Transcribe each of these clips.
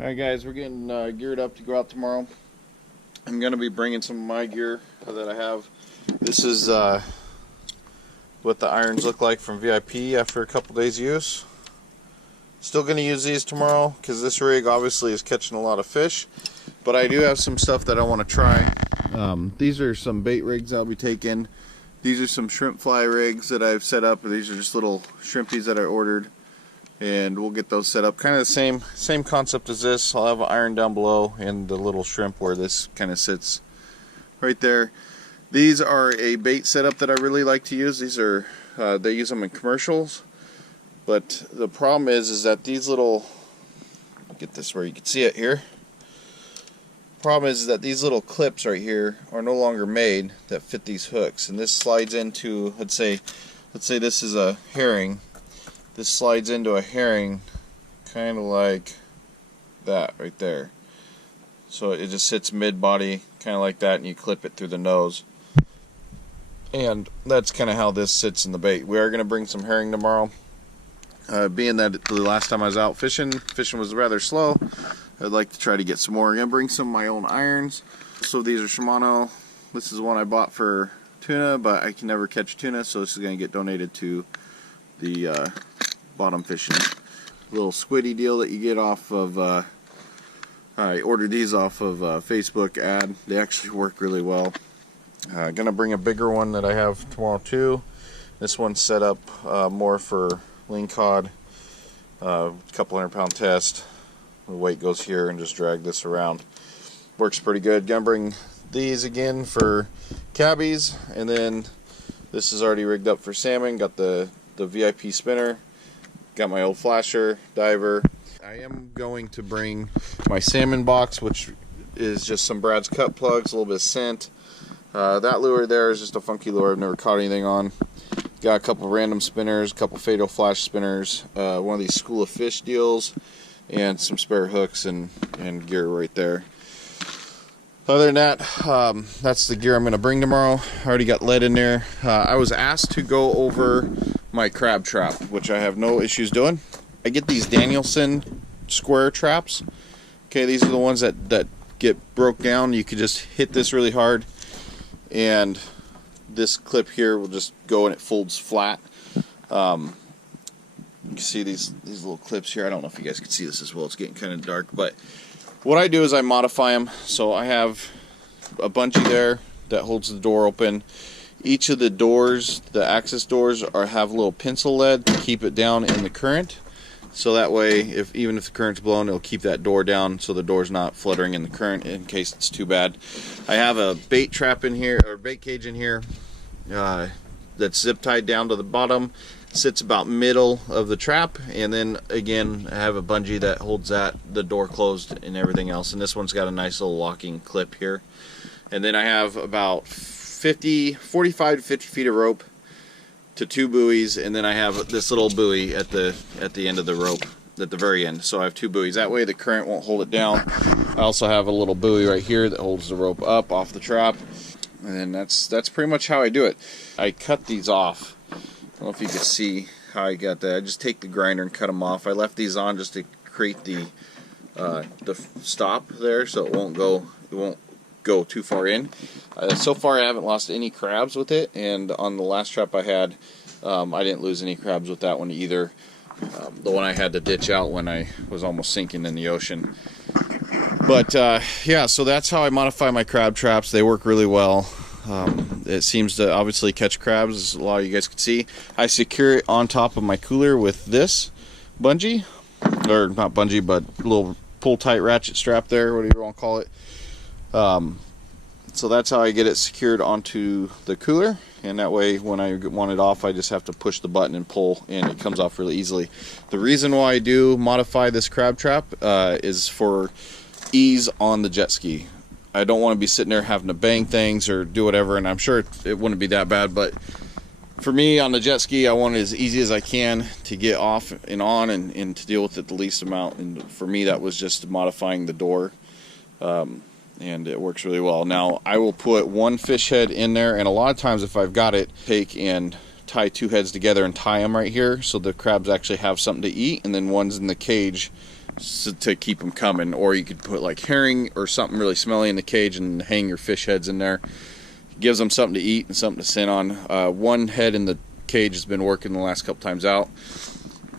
Alright guys, we're getting geared up to go out tomorrow. I'm going to be bringing some of my gear that I have. This is what the irons look like from VIP after a couple days use. Still going to use these tomorrow because this rig obviously is catching a lot of fish. But I do have some stuff that I want to try. These are some bait rigs I'll be taking. These are some shrimp fly rigs that I've set up. These are just little shrimpies that I ordered. And we'll get those set up. Kind of the same concept as this. I'll have an iron down below and the little shrimp where this kind of sits right there. These are a bait setup that I really like to use. These are they use them in commercials, but the problem is that these little, get this where you can see it here. Problem is that these little clips right here are no longer made that fit these hooks, and this slides into, let's say this is a herring. This slides into a herring kind of like that right there. So it just sits mid-body kind of like that, and you clip it through the nose. And that's kind of how this sits in the bait. We are going to bring some herring tomorrow. Being that the last time I was out fishing was rather slow, I'd like to try to get some more. I'm going to bring some of my own irons. So these are Shimano. This is one I bought for tuna, but I can never catch tuna, so this is going to get donated to the bottom fishing. Little squiddy deal that you get off of, I ordered these off of Facebook ad. They actually work really well. Gonna bring a bigger one that I have tomorrow too. This one's set up more for lean cod, couple 100-pound test. The weight goes here and just drag this around. Works pretty good. Gonna bring these again for cabbies, and then this is already rigged up for salmon. Got the VIP spinner. Got my old flasher, diver. I am going to bring my salmon box, which is just some Brad's cut plugs, a little bit of scent. That lure there is just a funky lure I've never caught anything on. Got a couple random spinners, a couple Fado flash spinners, one of these school of fish deals, and some spare hooks and gear right there. Other than that, that's the gear I'm going to bring tomorrow. I already got lead in there. I was asked to go over my crab trap, which I have no issues doing. I get these Danielson square traps. Okay, these are the ones that get broke down. You could just hit this really hard, and this clip here will just go and it folds flat. You can see these little clips here. I don't know if you guys can see this as well. It's getting kind of dark, but what I do is I modify them. So I have a bungee there that holds the door open. Each of the doors, the access doors, have a little pencil lead to keep it down in the current. So that way, even if the current's blowing, it'll keep that door down so the door's not fluttering in the current in case it's too bad. I have a bait trap in here, or bait cage in here, that's zip tied down to the bottom. Sits about middle of the trap, and then again I have a bungee that holds the door closed and everything else, and this one's got a nice little locking clip here. And then I have about 45 to 50 feet of rope to 2 buoys, and then I have this little buoy at the end of the rope at the very end. So I have 2 buoys, that way the current won't hold it down. I also have a little buoy right here that holds the rope up off the trap, and that's pretty much how I do it. I cut these off. I don't know if you can see how I got that. I just take the grinder and cut them off. I left these on just to create the stop there, so it won't go too far in. So far I haven't lost any crabs with it, and on the last trap I had, I didn't lose any crabs with that one either. The one I had to ditch out when I was almost sinking in the ocean. But yeah, so that's how I modify my crab traps. They work really well. It seems to obviously catch crabs, as a lot of you guys can see. I secure it on top of my cooler with this bungee, or not bungee, but little pull tight ratchet strap there, whatever you want to call it. So that's how I get it secured onto the cooler, and that way when I want it off, I just have to push the button and pull, and it comes off really easily. The reason why I do modify this crab trap is for ease on the jet ski. I don't want to be sitting there having to bang things or do whatever, and I'm sure it wouldn't be that bad, but for me on the jet ski, I want it as easy as I can to get off and on, and to deal with it the least amount. And for me, that was just modifying the door, and it works really well. Now I will put one fish head in there, and a lot of times if I've got it, take and tie 2 heads together and tie them right here so the crabs actually have something to eat, and then one's in the cage to keep them coming. Or you could put like herring or something really smelly in the cage and hang your fish heads in there. Gives them something to eat and something to sit on. One head in the cage has been working the last couple times out.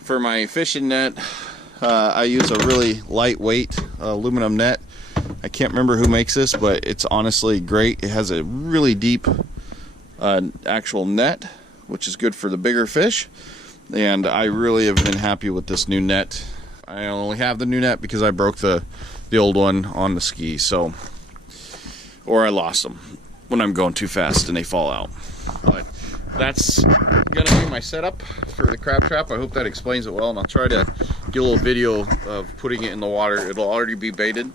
For my fishing net, I use a really lightweight aluminum net. I can't remember who makes this, but it's honestly great. It has a really deep actual net, which is good for the bigger fish, and I really have been happy with this new net. I only have the new net because I broke the old one on the ski, so, or I lost them when I'm going too fast and they fall out. But that's gonna be my setup for the crab trap. I hope that explains it well, and I'll try to get a little video of putting it in the water. It'll already be baited.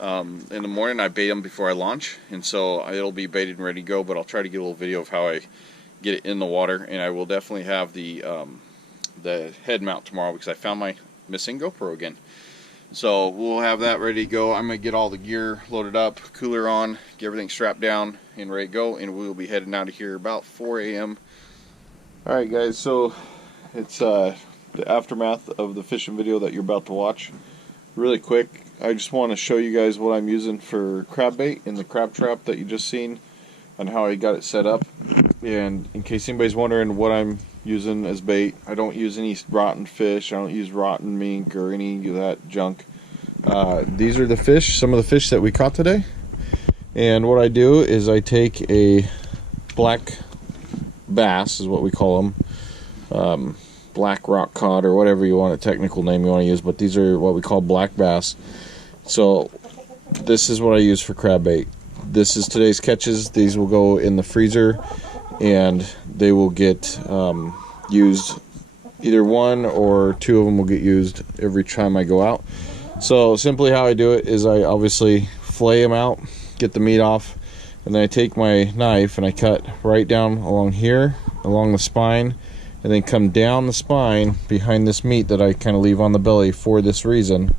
In the morning I bait them before I launch, and so it'll be baited and ready to go, but I'll try to get a little video of how I get it in the water. And I will definitely have the head mount tomorrow because I found my missing GoPro again. So we'll have that ready to go. I'm going to get all the gear loaded up, cooler on, get everything strapped down and ready to go, and we'll be heading out of here about 4 a.m. Alright guys, so it's the aftermath of the fishing video that you're about to watch. Really quick, I just want to show you guys what I'm using for crab bait in the crab trap that you just seen and how I got it set up. And in case anybody's wondering what I'm using as bait, I don't use any rotten fish, I don't use rotten mink or any of that junk. These are the fish, some of the fish that we caught today. And what I do is I take a black bass, is what we call them, black rock cod or whatever you want, a technical name you want to use, but these are what we call black bass. So this is what I use for crab bait. This is today's catches. These will go in the freezer and they will get used, either one or two of them will get used every time I go out. So simply how I do it is I obviously fillet them out, get the meat off, and then I take my knife and I cut right down along here, along the spine, and then come down the spine behind this meat that I kind of leave on the belly for this reason.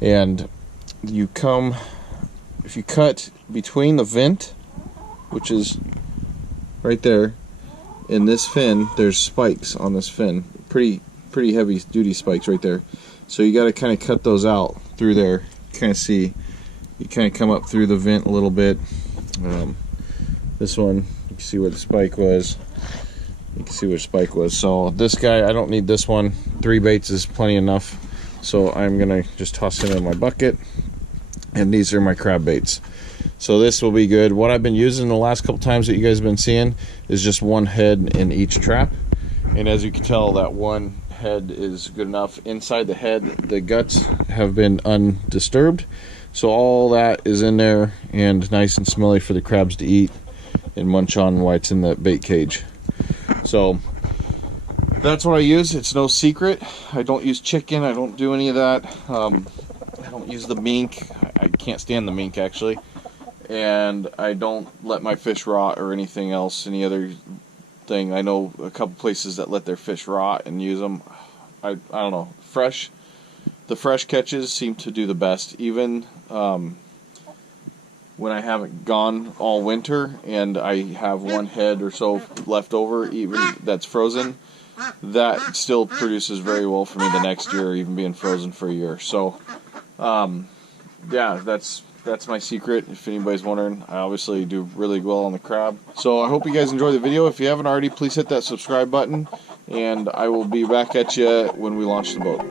And you come, if you cut between the vent, which is right there, and this fin, there's spikes on this fin, pretty heavy duty spikes right there. So you got to kind of cut those out through there. Kind of see, you kind of come up through the vent a little bit. This one, you can see where the spike was. You can see where the spike was. So this guy, I don't need this one. 3 baits is plenty enough. So I'm gonna just toss it in my bucket. And these are my crab baits. So this will be good. What I've been using the last couple times that you guys have been seeing is just one head in each trap. And as you can tell, that one head is good enough. Inside the head, the guts have been undisturbed. So all that is in there and nice and smelly for the crabs to eat and munch on while it's in the bait cage. So that's what I use. It's no secret. I don't use chicken. I don't do any of that. I don't use the mink. I can't stand the mink actually. And I don't let my fish rot or anything else, any other thing. I know a couple places that let their fish rot and use them. I don't know. The fresh catches seem to do the best. Even when I haven't gone all winter and I have one head or so left over, even that's frozen, that still produces very well for me the next year, even being frozen for a year. So yeah, that's my secret. If anybody's wondering, I obviously do really well on the crab. So I hope you guys enjoy the video. If you haven't already, please hit that subscribe button, and I will be back at you when we launch the boat.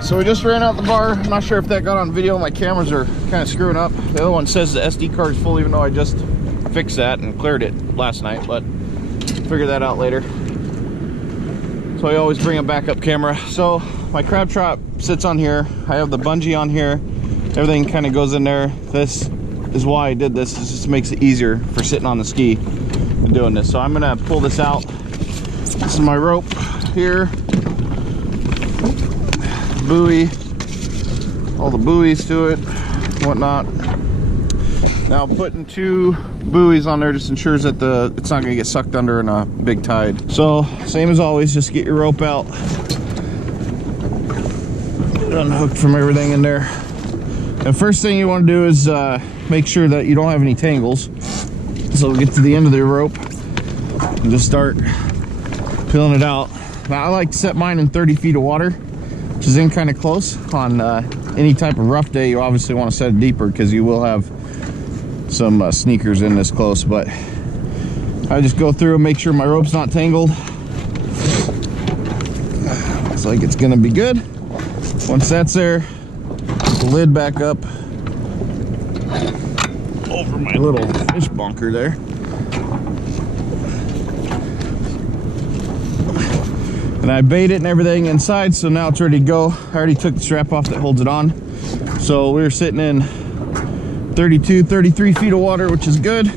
Alright, so we just ran out the bar. I'm not sure if that got on video. My cameras are kind of screwing up. The other one says the SD card is full, even though I just fixed that and cleared it last night, but figure that out later. So I always bring a backup camera. So my crab trap sits on here. I have the bungee on here. Everything kind of goes in there. This is why I did this. It just makes it easier for sitting on the ski and doing this. So I'm gonna pull this out. This is my rope here. Buoy, all the buoys to it, whatnot. Now putting 2 buoys on there just ensures that it's not gonna get sucked under in a big tide. So same as always, just get your rope out, unhooked from everything in there. And first thing you want to do is make sure that you don't have any tangles. So get to the end of the rope and just start peeling it out. Now I like to set mine in 30 feet of water, which is in kind of close. On any type of rough day, you obviously want to set it deeper because you will have some sneakers in this close. But I just go through and make sure my rope's not tangled. Looks like it's gonna be good. Once that's there, put the lid back up over my little fish bunker there. And I bait it and everything inside, so now it's ready to go. I already took the strap off that holds it on. So we're sitting in 32, 33 feet of water, which is good.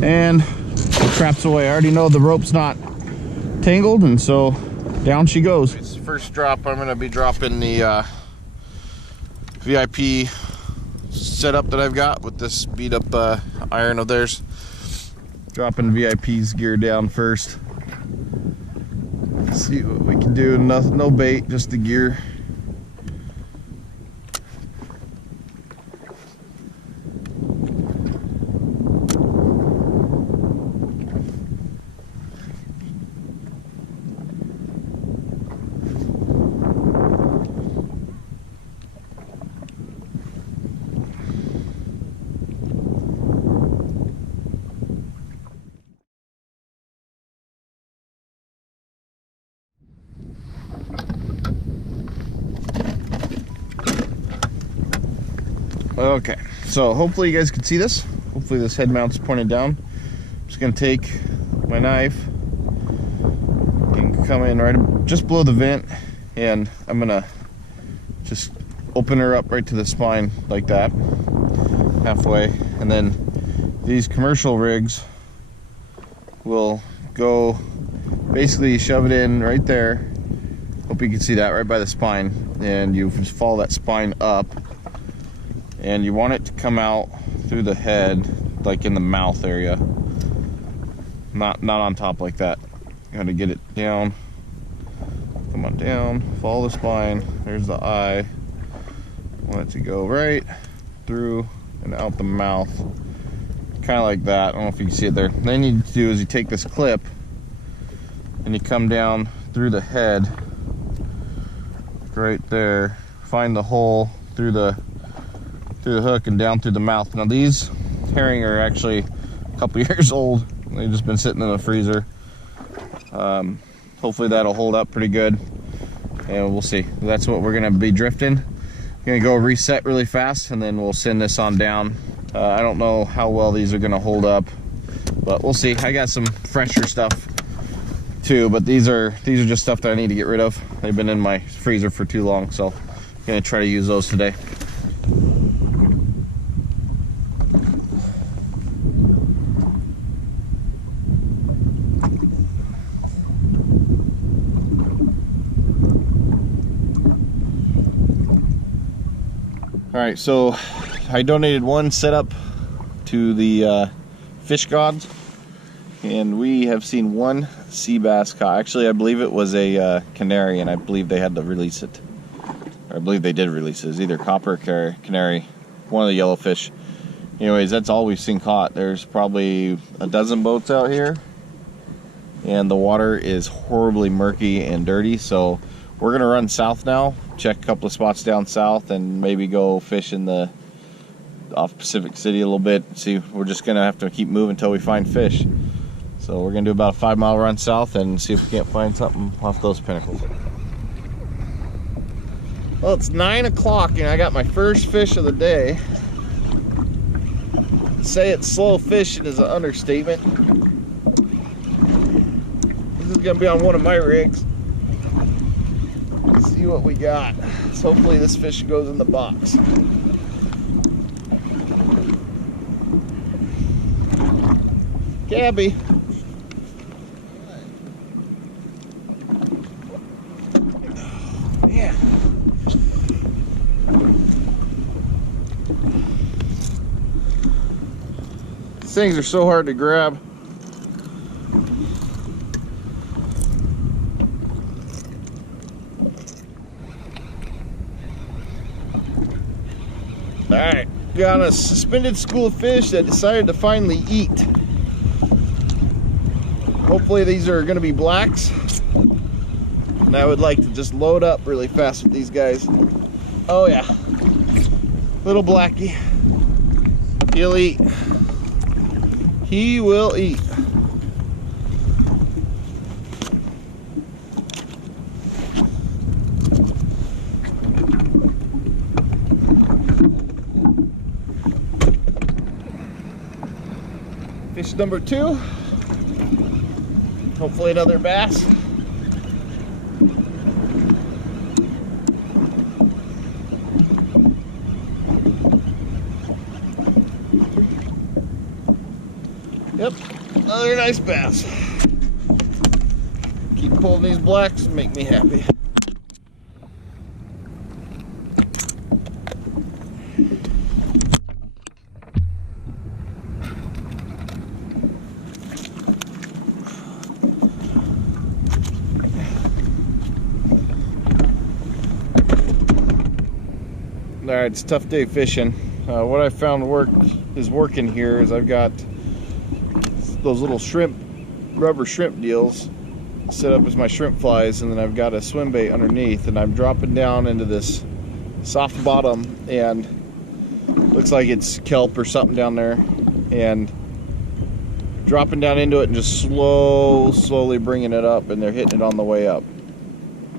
And the trap's away. I already know the rope's not tangled, and so down she goes. It's the first drop. I'm gonna be dropping the VIP setup that I've got with this beat up iron of theirs. Dropping VIP's gear down first. See what we can do. No bait, just the gear. Okay, so hopefully you guys can see this. Hopefully this head mount's pointed down. I'm just gonna take my knife and come in right just below the vent, and I'm gonna just open her up right to the spine like that, halfway, and then these commercial rigs will go, basically shove it in right there. Hope you can see that right by the spine, and you just follow that spine up. And you want it to come out through the head, like in the mouth area, not on top like that. You got to get it down. Come on down, follow the spine. There's the eye. Want it to go right through and out the mouth, kind of like that. I don't know if you can see it there. Then you need to do is you take this clip and you come down through the head, right there. Find the hole through the hook and down through the mouth. Now these herring are actually a couple years old. They've just been sitting in the freezer. Hopefully that'll hold up pretty good, and we'll see. That's what we're gonna be drifting. Gonna go reset really fast, and then we'll send this on down. I don't know how well these are gonna hold up, but we'll see. I got some fresher stuff too, but these are just stuff that I need to get rid of. They've been in my freezer for too long, so I'm gonna try to use those today. Alright, so I donated one setup to the fish gods, and we have seen one sea bass caught. Actually, I believe it was a canary, and I believe they had to release it. Or I believe they did release it. It was either copper or canary, one of the yellowfish. Anyways, that's all we've seen caught. There's probably a dozen boats out here, and the water is horribly murky and dirty, so we're gonna run south now, check a couple of spots down south, and maybe go fish in the off Pacific City a little bit. See, we're just gonna have to keep moving until we find fish. So we're gonna do about a 5-mile run south and see if we can't find something off those pinnacles. Well, it's 9 o'clock and I got my first fish of the day. To say it's slow fishing is an understatement. This is gonna be on one of my rigs. Let's see what we got. So hopefully this fish goes in the box. Gabby. Yeah. These things are so hard to grab. Alright, got a suspended school of fish that decided to finally eat. Hopefully these are going to be blacks. And I would like to just load up really fast with these guys. Oh yeah. Little blackie. He'll eat. He will eat. Fish number 2. Hopefully another bass. Yep, another nice bass. Keep pulling these blacks, make me happy. Alright, it's a tough day fishing. What I found is working here is I've got those little rubber shrimp deals set up as my shrimp flies, and then I've got a swim bait underneath, and I'm dropping down into this soft bottom, and looks like it's kelp or something down there, and dropping down into it and just slowly bringing it up, and they're hitting it on the way up.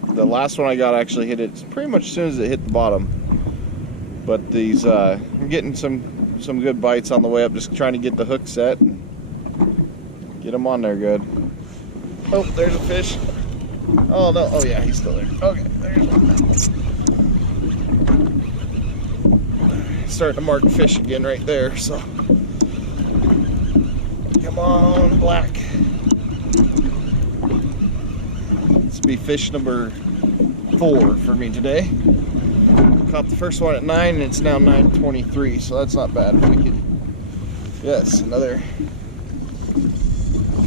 The last one I got actually hit it pretty much as soon as it hit the bottom. But these, I'm getting some good bites on the way up, just trying to get the hook set and get them on there good. Oh, there's a fish. Oh no, oh yeah, he's still there. Okay, there's one. Starting to mark fish again right there, so. Come on, black. This will be fish number 4 for me today. Caught the first one at 9 and it's now 9:23, so that's not bad. If we could, yes, another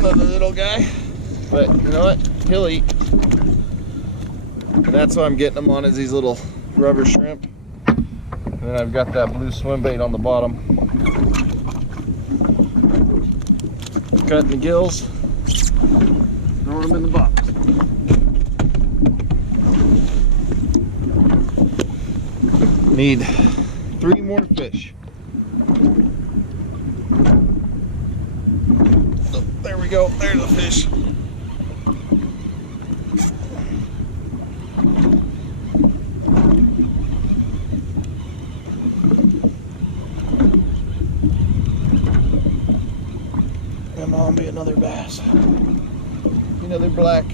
little guy, but you know what? He'll eat. And that's what I'm getting them on, is these little rubber shrimp. And then I've got that blue swim bait on the bottom. Cutting the gills, throwing them in the box. Need 3 more fish. Oh, there we go. There's a fish. Come on, be another bass. Another black.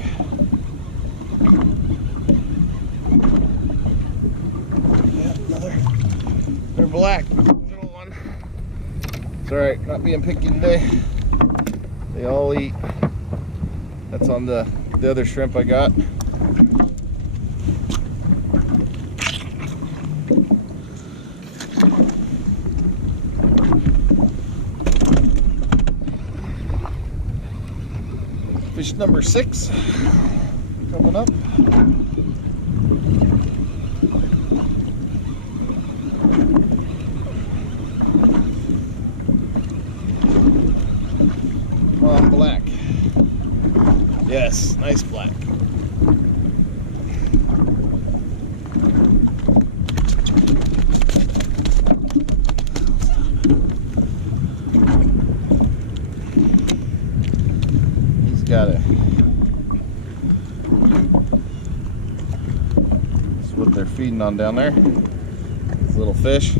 They're black, little one. It's alright, not being picky today. They all eat. That's on the other shrimp I got. Fish number 6 coming up. Come on, black. Yes, nice black. He's got a what they're feeding on down there. These little fish.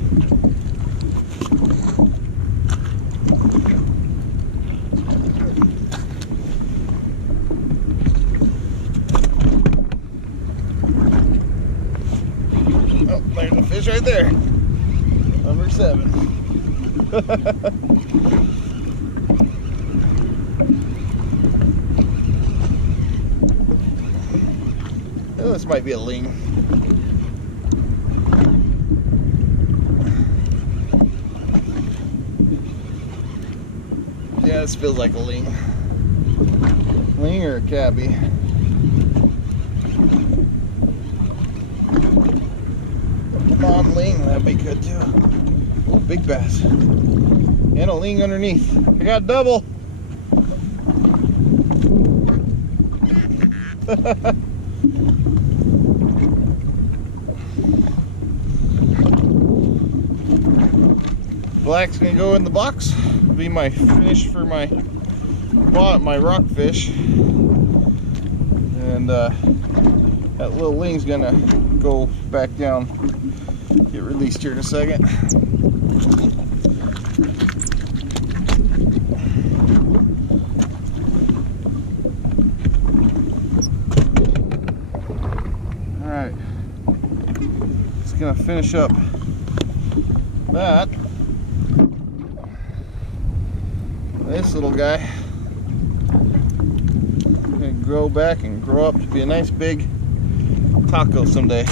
Oh, there's a fish right there. Number 7. Oh, this might be a ling. Yeah, this feels like a ling. Ling or a cabbie. Come on, ling, that'd be good too. Oh, big bass. And a ling underneath. I got double. Black's gonna go in the box. It'll be my finish for my rockfish. And that little ling's gonna go back down. Get released here in a second. Alright. Just gonna finish up that. This little guy gonna grow back and grow up to be a nice big taco someday.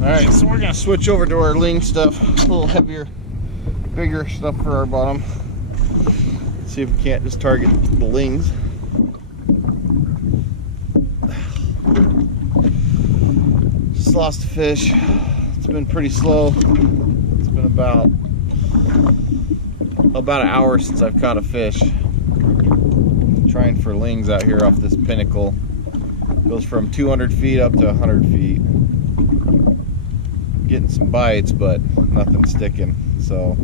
Alright, so we're gonna switch over to our ling stuff, a little heavier, bigger stuff for our bottom. See if we can't just target the lings. Just lost a fish. It's been pretty slow. It's been about an hour since I've caught a fish. Trying for lings out here off this pinnacle. Goes from 200 feet up to 100 feet. Getting some bites, but nothing sticking. So,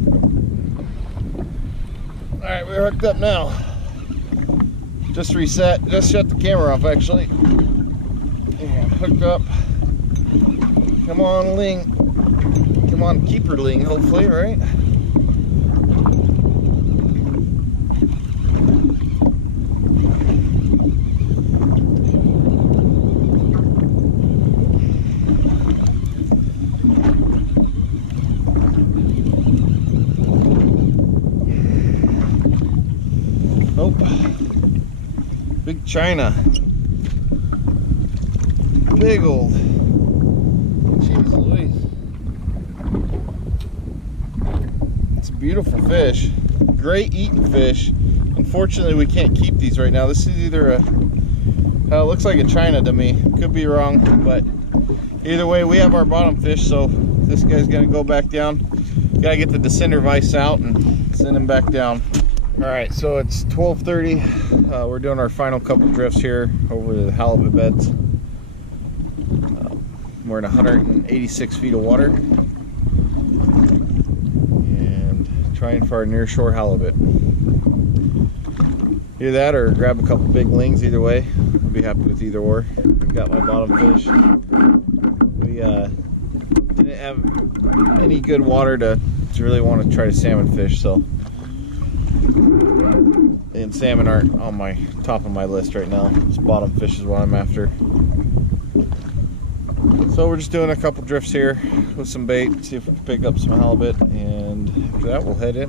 alright, we're hooked up now. Just reset, just shut the camera off actually. And hooked up. Come on, ling. Come on, keeper ling, hopefully, right? Nope. Big China. Big old. Jeez Louise. It's a beautiful fish. Great eating fish. Unfortunately, we can't keep these right now. This is either a, it looks like a China to me. Could be wrong, but either way, we have our bottom fish, so this guy's gonna go back down. Gotta get the descender vise out and send him back down. Alright, so it's 12:30. We're doing our final couple drifts here over the halibut beds. We're in 186 feet of water and trying for our near shore halibut. Either that or grab a couple big lings, either way. I'll be happy with either or. I've got my bottom fish. We didn't have any good water to really want to try to salmon fish, so. And salmon aren't on my top of my list right now. This bottom fish is what I'm after. So we're just doing a couple drifts here with some bait, see if we can pick up some halibut, and after that we'll head in.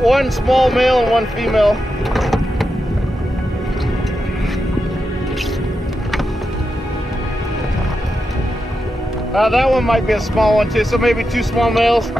one small male and one female. That one might be a small one too, so maybe 2 small males.